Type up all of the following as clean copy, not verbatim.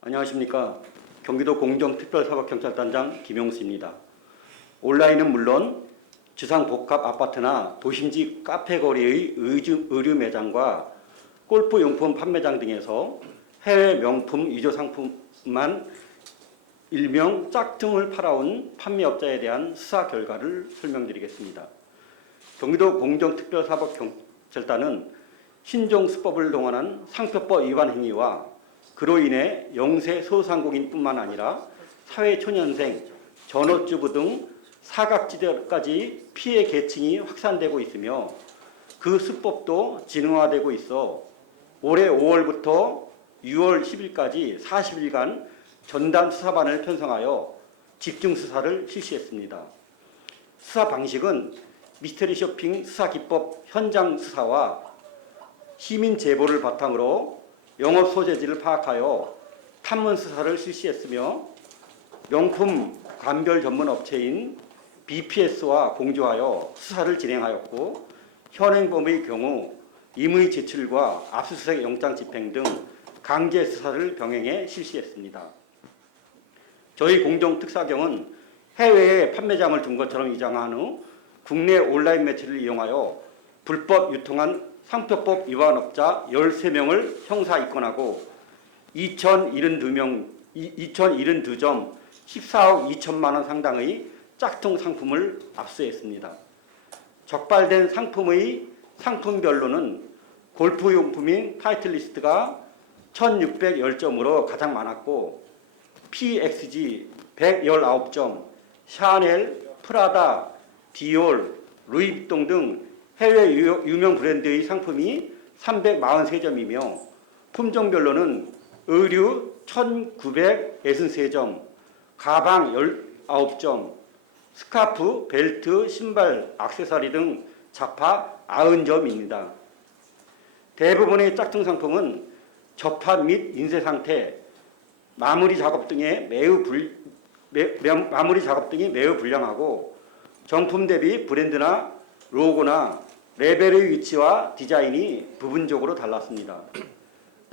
안녕하십니까. 경기도 공정특별사법경찰단장 김용수입니다. 온라인은 물론 지상복합 아파트나 도심지 카페거리의 의류 매장과 골프용품 판매장 등에서 해외 명품 위조 상품만 일명 짝퉁을 팔아온 판매업자에 대한 수사 결과를 설명드리겠습니다. 경기도 공정특별사법경찰단은 신종수법을 동원한 상표법 위반 행위와 그로 인해 영세 소상공인뿐만 아니라 사회초년생, 전업주부 등 사각지대까지 피해 계층이 확산되고 있으며 그 수법도 진흥화되고 있어 올해 5월부터 6월 10일까지 40일간 전담 수사반을 편성하여 집중 수사를 실시했습니다. 수사 방식은 미스터리 쇼핑 수사 기법 현장 수사와 시민 제보를 바탕으로 영업 소재지를 파악하여 탐문 수사를 실시했으며 명품 감별 전문 업체인 BPS와 공조하여 수사를 진행하였고 현행범의 경우 임의 제출과 압수수색 영장 집행 등 강제 수사를 병행해 실시했습니다. 저희 공정특사경은 해외에 판매장을 둔 것처럼 위장한 후 국내 온라인 매체를 이용하여 불법 유통한 상표법 위반업자 13명을 형사 입건하고 2,072점 14억 2천만 원 상당의 짝퉁 상품을 압수했습니다. 적발된 상품의 상품별로는 골프용품인 타이틀리스트가 1,610점으로 가장 많았고 PXG 119점, 샤넬, 프라다, 디올, 루이비통 등 해외 유명 브랜드의 상품이 343점이며 품종별로는 의류 1,963점, 가방 19점, 스카프, 벨트, 신발, 액세서리 등 잡화 90점입니다. 대부분의 짝퉁 상품은 접합 및 인쇄 상태, 마무리 작업 등이 매우 불량하고 정품 대비 브랜드나 로고나 레벨의 위치와 디자인이 부분적으로 달랐습니다.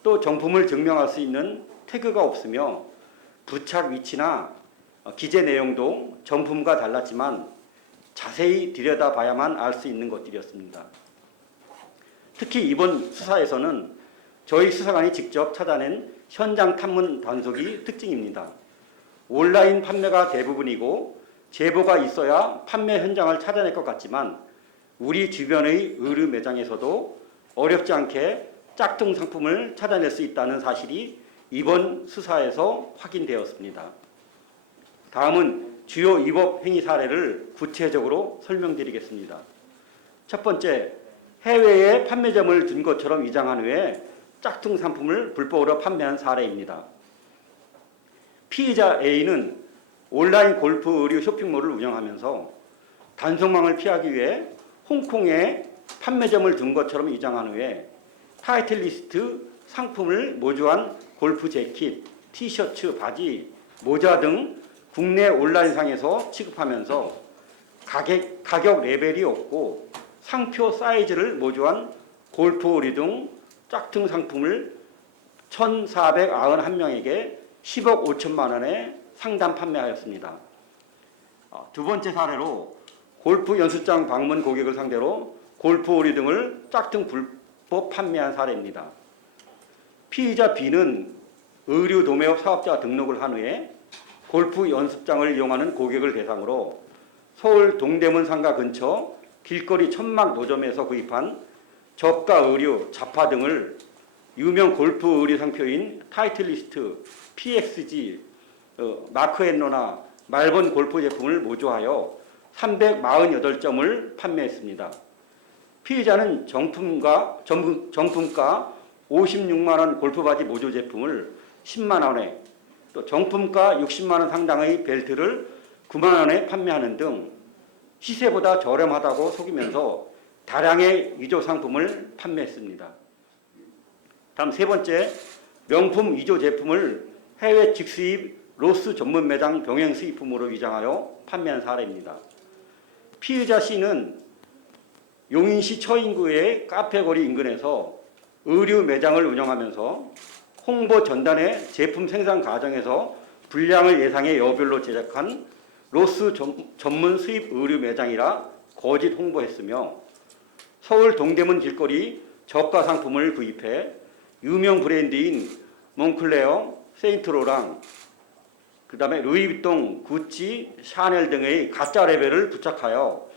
또 정품을 증명할 수 있는 태그가 없으며 부착 위치나 기재 내용도 정품과 달랐지만 자세히 들여다봐야만 알 수 있는 것들이었습니다. 특히 이번 수사에서는 저희 수사관이 직접 찾아낸 현장 탐문 단속이 특징입니다. 온라인 판매가 대부분이고 제보가 있어야 판매 현장을 찾아낼 것 같지만 우리 주변의 의류 매장에서도 어렵지 않게 짝퉁 상품을 찾아낼 수 있다는 사실이 이번 수사에서 확인되었습니다. 다음은 주요 위법 행위 사례를 구체적으로 설명드리겠습니다. 첫 번째, 해외에 판매점을 둔 것처럼 위장한 후에 짝퉁 상품을 불법으로 판매한 사례입니다. 피의자 A는 온라인 골프 의류 쇼핑몰을 운영하면서 단속망을 피하기 위해 홍콩에 판매점을 둔 것처럼 위장한 후에 타이틀리스트 상품을 모조한 골프 재킷, 티셔츠, 바지, 모자 등 국내 온라인상에서 취급하면서 가격 레벨이 없고 상표 사이즈를 모조한 골프 의류 등 짝퉁 상품을 1,491명에게 10억 5천만 원에 상담 판매하였습니다. 두 번째 사례로 골프 연습장 방문 고객을 상대로 골프 의류 등을 짝퉁 불법 판매한 사례입니다. 피의자 B는 의류 도매업 사업자 등록을 한 후에 골프 연습장을 이용하는 고객을 대상으로 서울 동대문 상가 근처 길거리 천막 노점에서 구입한 저가 의류, 잡화 등을 유명 골프 의류 상표인 타이틀리스트, PXG, 마크앤로나, 말본 골프 제품을 모조하여 348점을 판매했습니다. 피의자는 정품가 56만 원 골프바지 모조 제품을 10만 원에 또 정품가 60만 원 상당의 벨트를 9만 원에 판매하는 등 시세보다 저렴하다고 속이면서 다량의 위조 상품을 판매했습니다. 다음 세 번째, 명품 위조 제품을 해외 직수입 로스 전문 매장 병행 수입품으로 위장하여 판매한 사례입니다. 피의자 C는 용인시 처인구의 카페거리 인근에서 의류 매장을 운영하면서 홍보 전단의 제품 생산 과정에서 불량을 예상해 여별로 제작한 로스 전문 수입 의류 매장이라 거짓 홍보했으며 서울 동대문 길거리 저가 상품을 구입해 유명 브랜드인 몽클레어, 세인트로랑, 그다음에 루이비통, 구찌, 샤넬 등의 가짜 레벨을 부착하여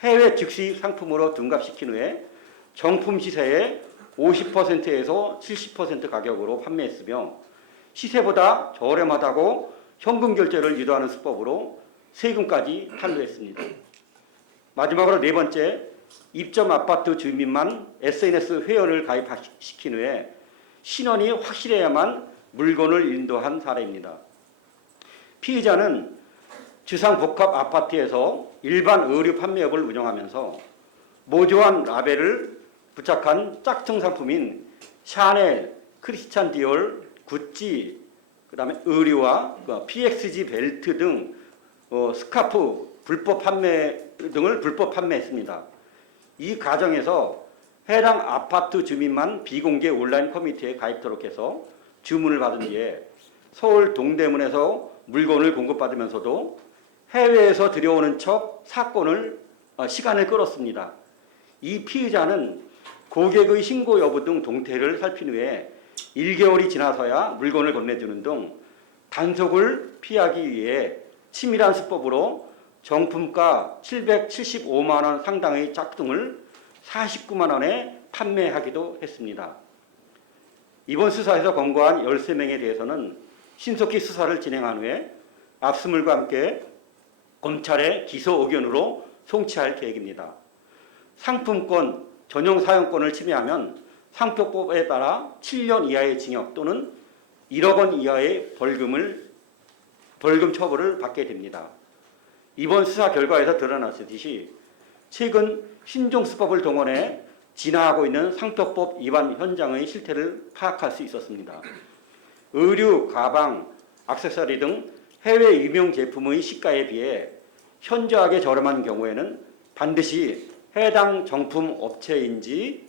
해외 즉시 상품으로 둔갑시킨 후에 정품 시세의 50%에서 70% 가격으로 판매했으며 시세보다 저렴하다고 현금 결제를 유도하는 수법으로 세금까지 탄로했습니다. 마지막으로 네 번째, 입점 아파트 주민만 SNS 회원을 가입시킨 후에 신원이 확실해야만 물건을 인도한 사례입니다. 피의자는 주상복합 아파트에서 일반 의류 판매업을 운영하면서 모조한 라벨을 부착한 짝퉁 상품인 샤넬, 크리스찬 디올, 구찌, 그다음에 의류와 PXG 벨트 등 스카프 불법 판매 등을 불법 판매했습니다. 이 과정에서 해당 아파트 주민만 비공개 온라인 커뮤니티에 가입토록 해서 주문을 받은 뒤에 서울 동대문에서 물건을 공급받으면서도 해외에서 들여오는 척 시간을 끌었습니다. 이 피의자는 고객의 신고 여부 등 동태를 살핀 후에 1개월이 지나서야 물건을 건네주는 등 단속을 피하기 위해 치밀한 수법으로 정품가 775만 원 상당의 짝퉁을 49만 원에 판매하기도 했습니다. 이번 수사에서 검거한 13명에 대해서는 신속히 수사를 진행한 후에 압수물과 함께 검찰의 기소 의견으로 송치할 계획입니다. 상품권 전용 사용권을 침해하면 상표법에 따라 7년 이하의 징역 또는 1억 원 이하의 벌금 처벌을 받게 됩니다. 이번 수사 결과에서 드러났듯이 최근 신종수법을 동원해 진화하고 있는 상표법 위반 현장의 실태를 파악할 수 있었습니다. 의류, 가방, 액세서리 등 해외 유명 제품의 시가에 비해 현저하게 저렴한 경우에는 반드시 해당 정품 업체인지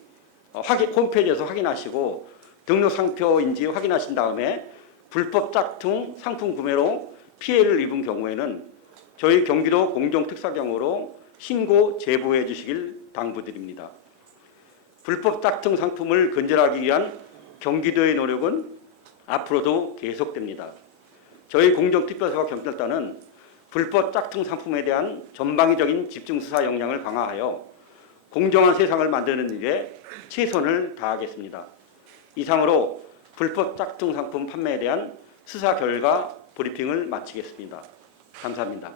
홈페이지에서 확인하시고 등록 상표인지 확인하신 다음에 불법 짝퉁 상품 구매로 피해를 입은 경우에는 저희 경기도 공정특사경으로 신고 제보해 주시길 당부드립니다. 불법 짝퉁 상품을 근절하기 위한 경기도의 노력은 앞으로도 계속됩니다. 저희 공정특별수사 경찰단은 불법 짝퉁 상품에 대한 전방위적인 집중수사 역량을 강화하여 공정한 세상을 만드는 일에 최선을 다하겠습니다. 이상으로 불법 짝퉁 상품 판매에 대한 수사 결과 브리핑을 마치겠습니다. 감사합니다.